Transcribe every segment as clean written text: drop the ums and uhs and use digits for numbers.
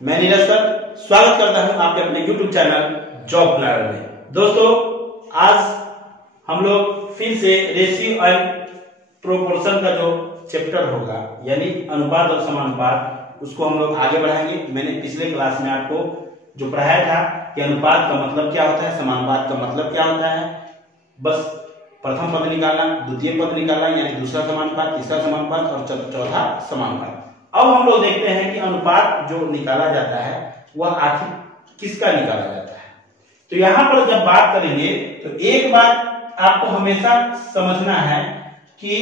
मैं नीरज सर स्वागत करता हूं आपके अपने YouTube चैनल जॉब प्लानर में। दोस्तों, आज हम लोग फिर से रेशियो एंड प्रोपोर्शन का जो चैप्टर होगा यानी अनुपात और समानुपात, उसको हम लोग आगे बढ़ाएंगे। मैंने पिछले क्लास में आपको जो पढ़ाया था कि अनुपात का मतलब क्या होता है, समानुपात का मतलब क्या होता है, बस प्रथम पद निकालना, द्वितीय पद निकालना यानी दूसरा समानुपात, तीसरा समानुपात और चौथा समानुपात। अब हम लोग देखते हैं कि अनुपात जो निकाला जाता है वह आखिर किसका निकाला जाता है। तो यहां पर जब बात करेंगे तो एक बात आपको हमेशा समझना है कि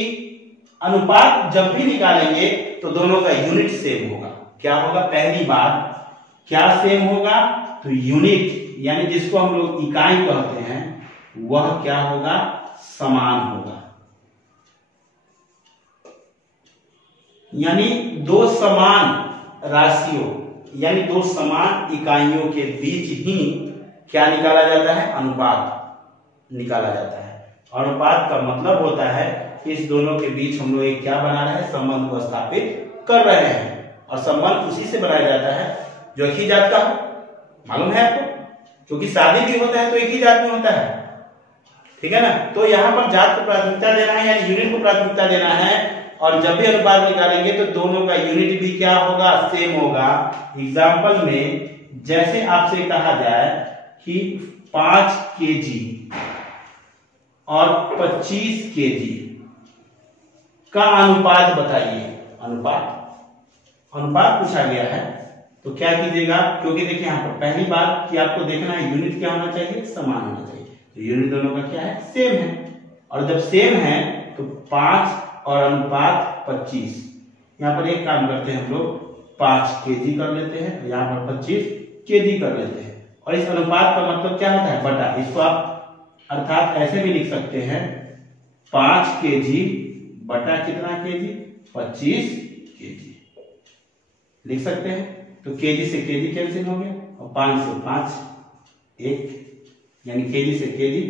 अनुपात जब भी निकालेंगे तो दोनों का यूनिट सेम होगा। क्या होगा? पहली बात क्या सेम होगा? तो यूनिट यानी जिसको हम लोग इकाई कहते हैं वह क्या होगा? समान होगा। यानी दो समान राशियों यानी दो समान इकाइयों के बीच ही क्या निकाला जाता है? अनुपात निकाला जाता है। अनुपात का मतलब होता है कि इस दोनों के बीच हम लोग एक क्या बना रहे हैं? संबंध को स्थापित कर रहे हैं। और संबंध उसी से बनाया जाता है जो एक ही जात का हो। मालूम है आपको? क्योंकि शादी भी होता है तो एक ही जात में होता है, ठीक है ना। तो यहाँ पर जात को प्राथमिकता देना है यानी यूनिट को प्राथमिकता देना है। और जब भी अनुपात निकालेंगे तो दोनों का यूनिट भी क्या होगा? सेम होगा। एग्जाम्पल में जैसे आपसे कहा जाए कि 5 केजी और 25 केजी का अनुपात बताइए। अनुपात पूछा गया है तो क्या कीजिएगा? क्योंकि देखिए यहाँ पर पहली बात कि आपको देखना है यूनिट क्या होना चाहिए? समान होना चाहिए। तो यूनिट दोनों का क्या है? सेम है। और जब सेम है तो 5 और अनुपात 25। यहाँ पर एक काम करते हैं हम लोग 5 केजी कर लेते हैं, यहाँ पर 25 केजी कर लेते हैं। और इस अनुपात का मतलब क्या होता है? बटा। इसको आप अर्थात ऐसे भी लिख सकते हैं 5 केजी बटा कितना केजी? 25 केजी लिख सकते हैं। तो केजी से केजी कैंसिल हो गया और 5 से 5 1 यानी केजी से केजी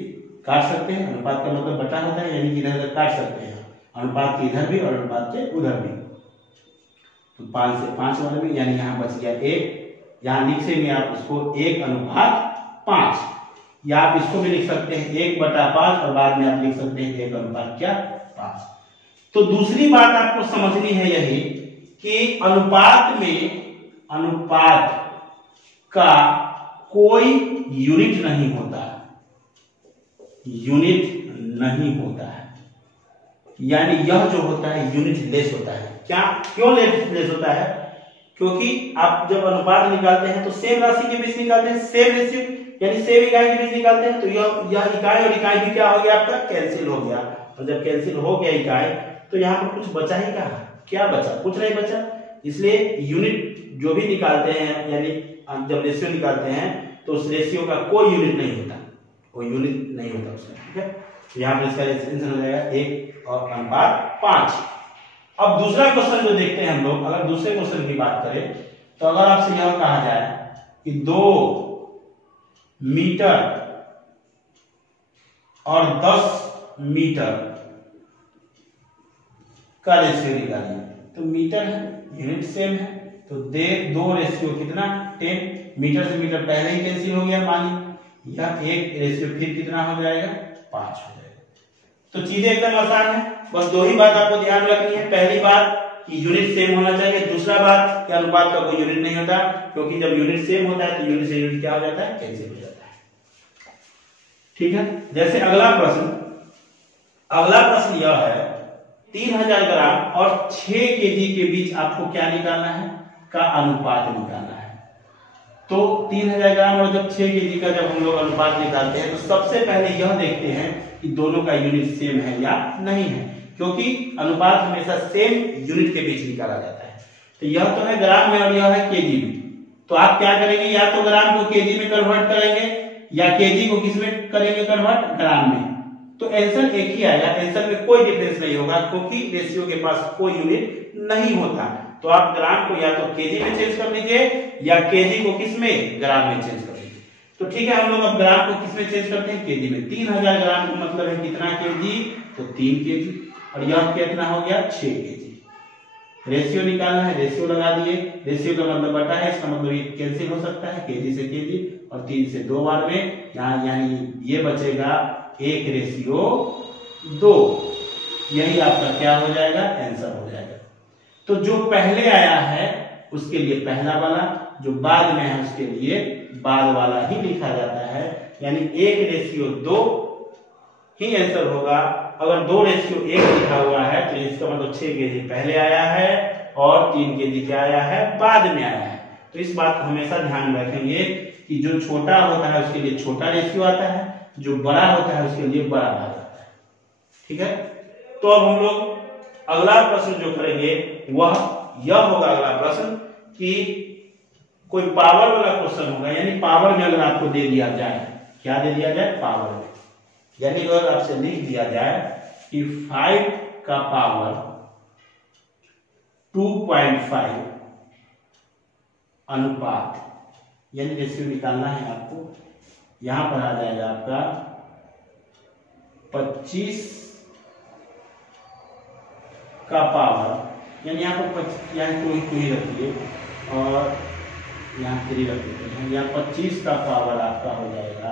काट सकते हैं। अनुपात का मतलब बटा होता है यानी कि इधर उधर काट सकते हैं, अनुपात के इधर भी और अनुपात के उधर भी। तो 5 से 5 वाले में यानी यहां बच गया 1। यहां लिखेंगे आप इसको 1/5 या आप इसको भी लिख सकते हैं 1/5 और बाद में आप लिख सकते हैं 1/5। तो दूसरी बात आपको समझनी है यही कि अनुपात का कोई यूनिट नहीं होता, यानी यह जो होता है यूनिट लेस होता है। क्या? क्यों लेस होता है? क्योंकि आप जब अनुपात निकालते हैं तो सेम राशि के बीच निकालते हैं, सेम रेशियो यानी सेम इकाई के बीच निकालते हैं। तो यह इकाई और इकाई भी क्या हो गया? आपका कैंसिल हो गया। और जब कैंसिल हो गया इकाई तो यहाँ पर कुछ बचा ही कहा? क्या बचा? कुछ नहीं बचा। इसलिए यूनिट जो भी निकालते हैं यानी जब रेशियो निकालते हैं तो उस रेशियो का कोई यूनिट नहीं होता, उसमें, ठीक है। यहाँ पर इसका आंसर हो जाएगा 1 और अनुपात 5। अब दूसरा क्वेश्चन जो देखते हैं हम लोग, अगर दूसरे क्वेश्चन की बात करें तो अगर आपसे यह कहा जाए कि 2 मीटर और 10 मीटर का रेशियो निकालिए। तो मीटर है, यूनिट सेम है, तो दो रेशियो कितना? 10। मीटर से मीटर पहले ही कैंसिल हो गया, मानिए यह एक रेशियो फिर कितना हो जाएगा? 5 हो जाएगा। तो चीजें एकदम आसान है। बस दो ही बात आपको ध्यान रखनी है। पहली बात कि यूनिट सेम होना चाहिए। दूसरा बात कि अनुपात का कोई यूनिट नहीं होता, क्योंकि जब यूनिट सेम होता है तो यूनिट से यूनिट क्या हो जाता है? कैंसिल हो जाता है, ठीक है। जैसे अगला प्रश्न यह है 3000 ग्राम और 6 केजी के बीच आपको क्या निकालना है? का अनुपात निकालना है। तो 3000 ग्राम और जब 6 केजी का जब हम लोग अनुपात निकालते हैं तो सबसे पहले यह देखते हैं कि दोनों का यूनिट सेम है या नहीं है, क्योंकि अनुपात हमेशा सेम यूनिट के बीच निकाला जाता है। तो यह तो है ग्राम में और यह है केजी में। तो आप क्या करेंगे? या तो ग्राम को केजी में कन्वर्ट करेंगे या केजी को किस में करेंगे कन्वर्ट? ग्राम में। तो आंसर एक ही आएगा, आंसर में कोई डिफरेंस नहीं होगा, क्योंकि रेशियो के पास कोई यूनिट नहीं होता। तो आप ग्राम को या तो केजी में चेंज कर लीजिए या केजी को किस में? ग्राम में चेंज कर लीजिए। तो ठीक है, हम लोग अब ग्राम को किस में चेंज करते हैं? केजी में। 3000 ग्राम का मतलब है कितना केजी? तो 3 केजी। और यह कितना हो गया? 6 केजी। रेशियो निकालना है, रेशियो लगा दिए, रेशियो का मतलब बटा है, इसका मतलब ये कैंसिल हो सकता है, केजी से केजी और 3 से 2 बार में, यहाँ यानी ये बचेगा 1:2। यही आपका क्या हो जाएगा, आंसर हो जाएगा। तो जो पहले आया है उसके लिए पहला वाला, जो बाद में है उसके लिए बाद वाला ही लिखा जाता है, यानी 1:2 ही आंसर होगा। अगर 2:1 लिखा हुआ है तो इसका मतलब 6 केजी पहले आया है और 3 केजी क्या आया है, बाद में आया है। तो इस बात को हमेशा ध्यान रखेंगे कि जो छोटा होता है उसके लिए छोटा रेशियो आता है, जो बड़ा होता है उसके लिए बड़ा भाग आता है। ठीक है, तो अब हम लोग अगला प्रश्न जो करेंगे वह यह होगा, अगला प्रश्न कि कोई पावर वाला क्वेश्चन होगा, यानी पावर में अगर आपको दे दिया जाए, क्या दे दिया जाए, पावर में, यानी अगर आपसे लिख दिया जाए कि 5 का पावर 2.5 अनुपात, यानी रेशियो निकालना है आपको, यहां पर आ जाएगा आपका 25 का पावर, यानी यहाँ पर यहाँ टू ही रखिए और यहाँ 3 रख देते हैं, यहाँ 25 का पावर आपका हो जाएगा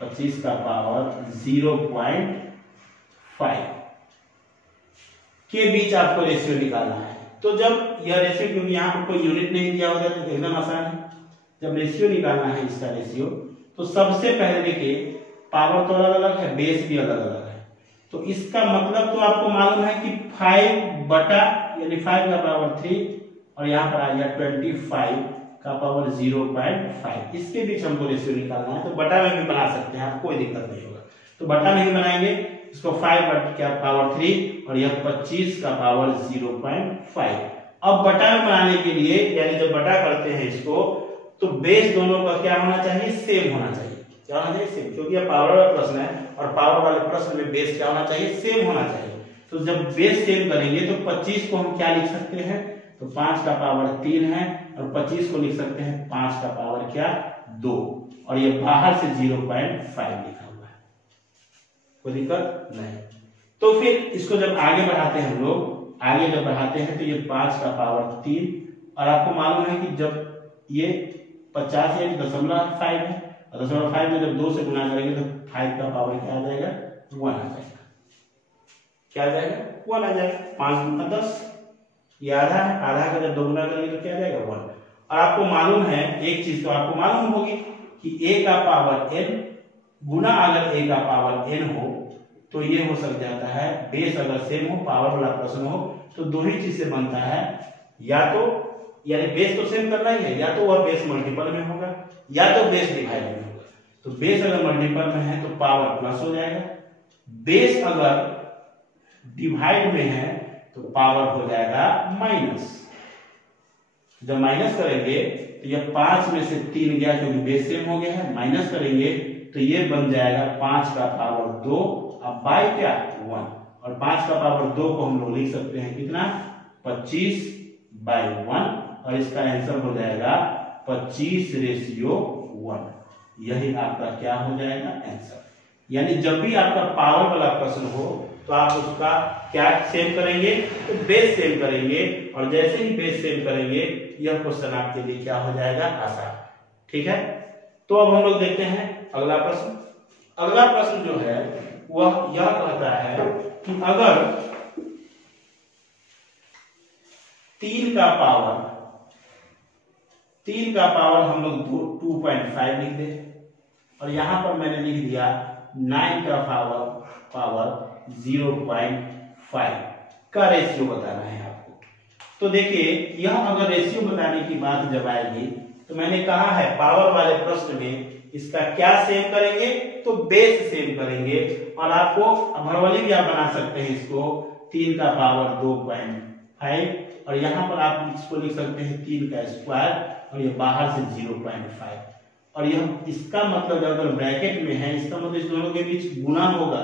25 का पावर 0.5 के बीच आपको रेशियो निकालना है। तो जब यह रेशियो, क्योंकि यहाँ पर कोई यूनिट नहीं दिया होगा तो एकदम आसान है, जब रेशियो निकालना है इसका रेशियो, तो सबसे पहले देखिए पावर तो अलग अलग है, बेस भी अलग अलग है, तो इसका मतलब तो आपको मालूम है कि 5 बटा, यानी 5 का पावर 3 और यहाँ पर आ गया 25 का पावर 0.5, इसके बीच हमको रेशियो निकालना है। तो बटा में भी बना सकते हैं आप, कोई दिक्कत नहीं होगा। तो बटा नहीं बनाएंगे इसको, 5 का पावर 3 और यह 25 का पावर 0.5। अब बटा में बनाने के लिए, यानी जब बटा करते हैं इसको, तो बेस दोनों का क्या होना चाहिए, सेम होना चाहिए। क्या होना चाहिए, सेम, क्योंकि यह पावर वाला प्रश्न है और पावर वाले प्रश्न में बेस क्या होना चाहिए, सेम होना चाहिए। तो जब बेस सेम करेंगे तो 25 को हम क्या लिख सकते हैं, तो 5 का पावर 3 है और 25 को लिख सकते हैं 5 का पावर क्या, 2, और ये बाहर से 0.5 लिखा हुआ है, कोई दिक्कत नहीं। तो फिर इसको जब आगे बढ़ाते हैं हम लोग, आगे जब बढ़ाते हैं तो ये 5 का पावर 3, और आपको मालूम है कि जब ये 50 यानी 0.5 है, और 0.5 में जब 2 से गुना करेंगे तो 5 का पावर क्या आ जाएगा, 1 आ जाएगा। क्या आ जाएगा, 1 आ जाएगा। 5 गुना 10, ये आधा है, आधा का जब 2 गुना करेंगे तो क्या आ जाएगा, 1। और आपको मालूम है एक चीज तो आपको मालूम होगी कि a का पावर n गुना अगर a का पावर n हो तो ये हो सक जाता है, बेस अगर सेम हो, पावर वाला प्रश्न हो, तो दो ही चीज से बनता है, या तो यानी बेस तो सेम करना ही है, या तो वह बेस मल्टीपल में होगा या तो बेस डिवाइड में होगा। तो बेस अगर मल्टीपल में है तो पावर प्लस हो जाएगा, बेस अगर डिवाइड में है तो पावर हो जाएगा माइनस। जब माइनस करेंगे तो यह 5 में से 3 गया क्योंकि बेस सेम हो गया है, माइनस करेंगे तो ये बन जाएगा 5 का पावर 2 अब बाय क्या, 1, और 5 का पावर 2 को हम लोग लिख सकते हैं कितना, 25/1, और इसका आंसर हो जाएगा 25:1। यही आपका क्या हो जाएगा, आंसर। यानी जब भी आपका पावर वाला प्रश्न हो तो आप उसका क्या सेम करेंगे, तो बेस सेम करेंगे, और जैसे ही बेस सेम करेंगे यह क्वेश्चन आपके लिए क्या हो जाएगा, आसान। ठीक है, तो अब हम लोग देखते हैं अगला प्रश्न। अगला प्रश्न जो है वह यह कहता है कि अगर 3 का पावर हम लोग 2.5 लिख दे, और यहां पर मैंने लिख दिया 9 का पावर 0.5 का रेशियो बताना है आपको। तो देखिए यह अगर रेशियो बताने की बात जब आएगी तो मैंने कहा है पावर वाले प्रश्न में इसका क्या सेम करेंगे, तो बेस सेम करेंगे, और आपको भरवली भी आप बना सकते हैं इसको, 3 का पावर 2.5, और यहां पर आप इसको लिख सकते हैं 3 का स्क्वायर, और ये बाहर से 0.5, और यह इसका मतलब अगर ब्रैकेट में है इसका मतलब इस दोनों के बीच गुना होगा,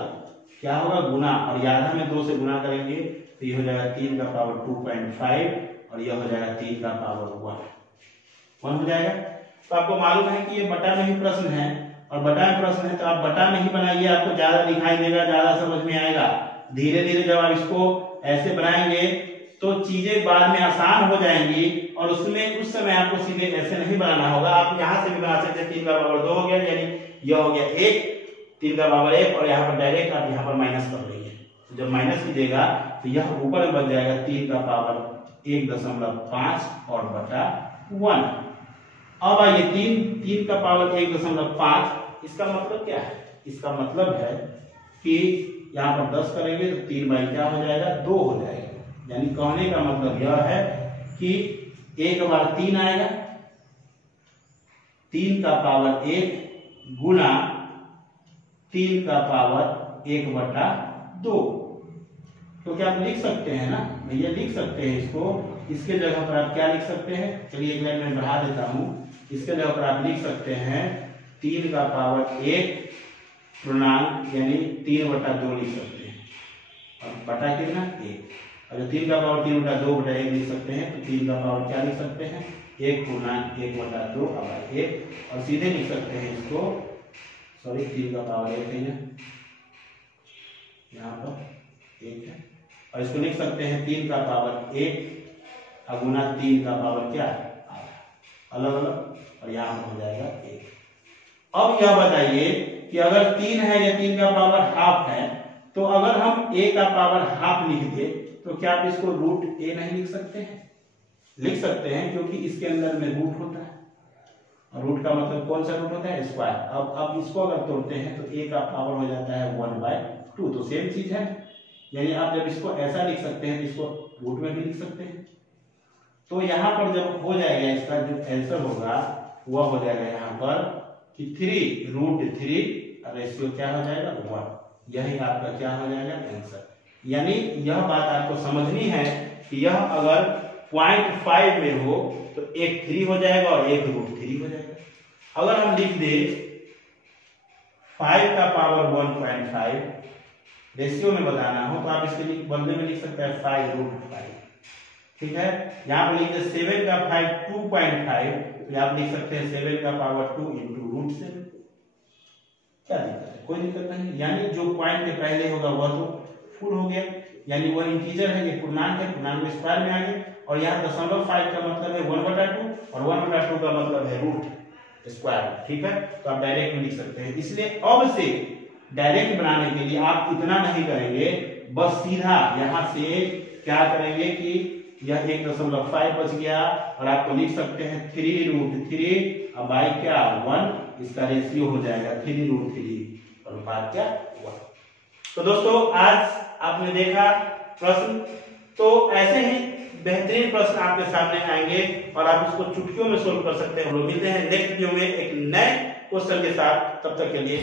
क्या होगा, गुना, और आधा में 2 से गुना करेंगे तो ये हो जाएगा 3 का पावर 2.5, और यह हो जाएगा 3 का पावर 1 हो जाएगा। तो आपको मालूम है कि ये बटा में ही प्रश्न है, और बटा में प्रश्न है तो आप बटा में ही बनाइए, आपको ज्यादा दिखाई देगा, ज्यादा समझ में आएगा। धीरे धीरे जब आप इसको ऐसे बनाएंगे तो चीजें बाद में आसान हो जाएंगी, और उसमें उस समय आपको सीधे ऐसे नहीं बनाना होगा। आप यहाँ से भी बना सकते हैं। 3 का पावर 2 हो गया, यानी यह हो गया 1, 3 का पावर 1, और यहाँ पर डायरेक्ट आप यहाँ पर माइनस कर देंगे। तो जब माइनस कीजिएगा तो यह ऊपर में बच जाएगा 3 का पावर 1.5 और बटा 1। अब आइए 3 का पावर 1.5, इसका मतलब क्या है? इसका मतलब है कि यहाँ पर 10 करेंगे तो 3 बाई क्या हो जाएगा? 2 हो जाएगा। यानी कहने का मतलब यह है कि 1 बार 3 आएगा, 3 का पावर 1 गुना 3 का पावर 1/2। तो क्या आप लिख सकते हैं ना भैया? लिख सकते हैं इसको। इसके जगह पर आप क्या लिख सकते हैं? चलिए एक लाइन में बढ़ा देता हूं। इसके जगह पर आप लिख सकते हैं 3 का पावर 1 पूर्णांक यानी 3/2 लिख सकते हैं, और बटा कितना? 1। अगर 3 का पावर 3/2/1 लिख सकते हैं तो 3 का पावर क्या लिख सकते हैं? 1 पूर्णांक 1/2 अब 1, और सीधे लिख सकते हैं इसको, सॉरी 3 का पावर 1 है यहाँ पर 1 है, और इसको लिख सकते हैं 3 का पावर 1 गुना 3 का पावर क्या है? अलग अलग, और यहाँ पर हो जाएगा 1। अब यह बताइए कि अगर 3 है या 3 का पावर हाफ है, तो अगर हम a का पावर हाफ लिख दे तो क्या आप इसको रूट a नहीं लिख सकते हैं? लिख सकते हैं, क्योंकि इसके अंदर में रूट होता है, और रूट का मतलब कौन सा रूट होता है? स्क्वायर। अब इसको अगर तोड़ते हैं तो a का पावर हो जाता है 1/2, तो सेम चीज है। यानी आप जब इसको ऐसा लिख सकते हैं तो इसको रूट में भी लिख सकते हैं। तो यहाँ पर जब हो जाएगा, इसका जो आंसर होगा वह हो जाएगा यहाँ पर कि 3√3 रेशियो क्या हो जाएगा? 1। यही आपका क्या हो जाएगा? आंसर। यानी यह बात आपको समझनी है कि यह अगर 0.5 में हो तो एक 3 हो जाएगा और एक √3 हो जाएगा। अगर हम लिख दे 5 का पावर 1.5 रेशियो में बताना हो तो आप इसके लिए बदले में लिख सकते हैं 5√5। ठीक है। यहाँ पर लिख दे 7 का 5 2.5, तो आप लिख सकते हैं 7 का पावर 2 इंटू √7। क्या दिक्कत है? कोई दिक्कत नहीं। यानी जो पॉइंट के पहले होगा वह तो फुल हो गया, यानी वह इंटीजर है, ये पूर्णांक है, पूर्णांक में स्क्वायर में आ गया, और यहाँ 0.5 का मतलब है 1/2 और 1/2 का मतलब है रूट स्क्वायर। ठीक है, तो आप डायरेक्ट में लिख सकते हैं। इसलिए अब से डायरेक्ट बनाने के लिए आप इतना नहीं करेंगे, बस सीधा यहाँ से क्या करेंगे कि यह 1.5 बच गया, और आपको लिख सकते हैं 3√3 अब बाई क्या 1, इसका रेशियो हो जाएगा 3√3 और बात क्या 1। तो दोस्तों आज आपने देखा प्रश्न, तो ऐसे ही बेहतरीन प्रश्न आपके सामने आएंगे और आप इसको चुटकियों में सोल्व कर सकते हैं। मिलते हैं नेक्स्ट वीडियो में एक नए क्वेश्चन के साथ, तब तक के लिए।